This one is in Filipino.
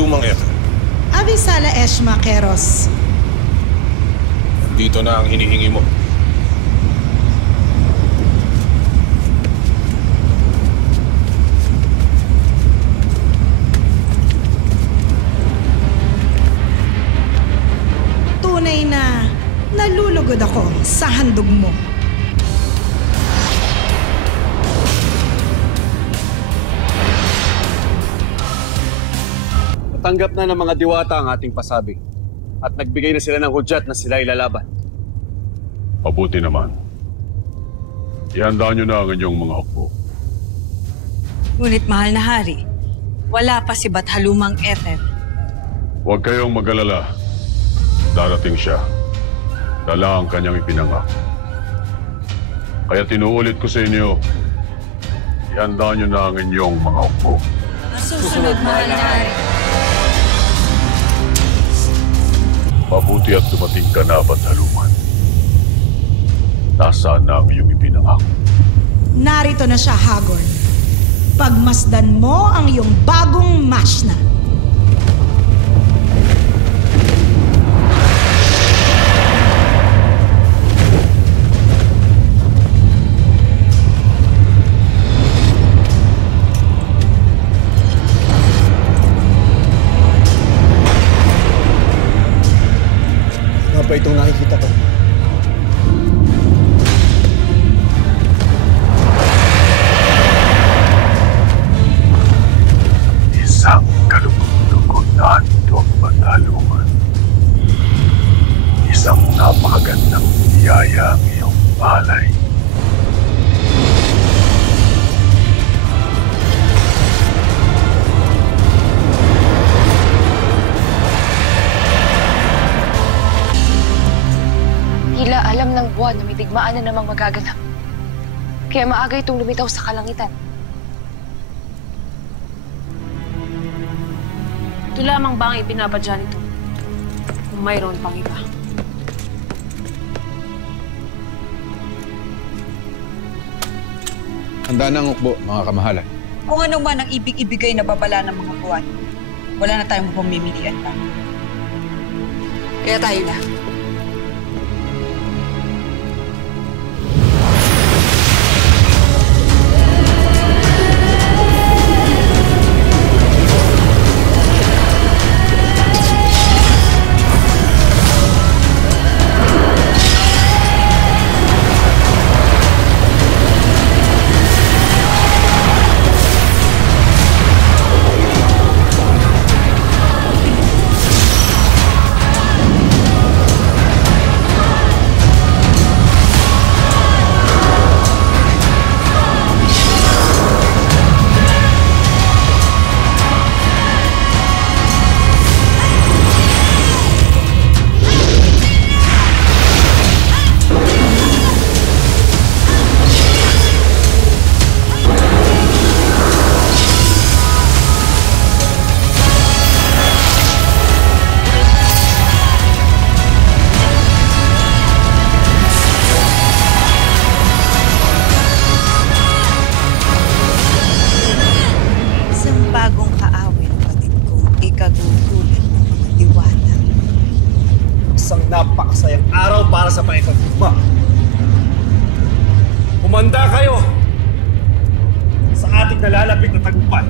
halumang Ether? Avisala Eshma Keros. Nandito na ang hinihingi mo. Tunay na nalulugod ako sa handog mo. Natanggap na ng mga diwata ang ating pasabi at nagbigay na sila ng hudyat na sila ilalaban. Mabuti naman. Ihanda nyo na ang inyong mga hukbo. Ngunit mahal na hari, wala pa si Bathalumang Ether. Huwag kayong mag-alala. Darating siya. Dala ang kanyang ipinangak. Kaya tinuulit ko sa inyo, ihanda nyo na ang inyong mga hukbo. Susunod, mahal na hari. Mabuti at dumating ka na, Bathaluman. Nasaan na ang iyong ipinangak? Narito na siya, Hagorn. Pagmasdan mo ang iyong bagong mashna. Ano ba itong nakikita ko? Isang kalugod-lugod na handog, Bathaluman. Isang napakagandang biyaya ang iyong palay. Tila alam ng buwan na may digmaan na namang magaganap. Kaya maaga itong lumitaw sa kalangitan. Ito lamang ba ang ipinapadya nito? Kung mayroon pang iba. Handa na ang hukbo, mga kamahalan. Kung ano man ang ibig-ibigay na babala ng mga buwan, wala na tayong pamimilian pa. Kaya tayo na. Bagong kaawit, batid ko, ikagugulat ng mga diwata. Isang napakasayang araw para sa paikagugma. Kumanda kayo sa ating nalalapit na tagumpay.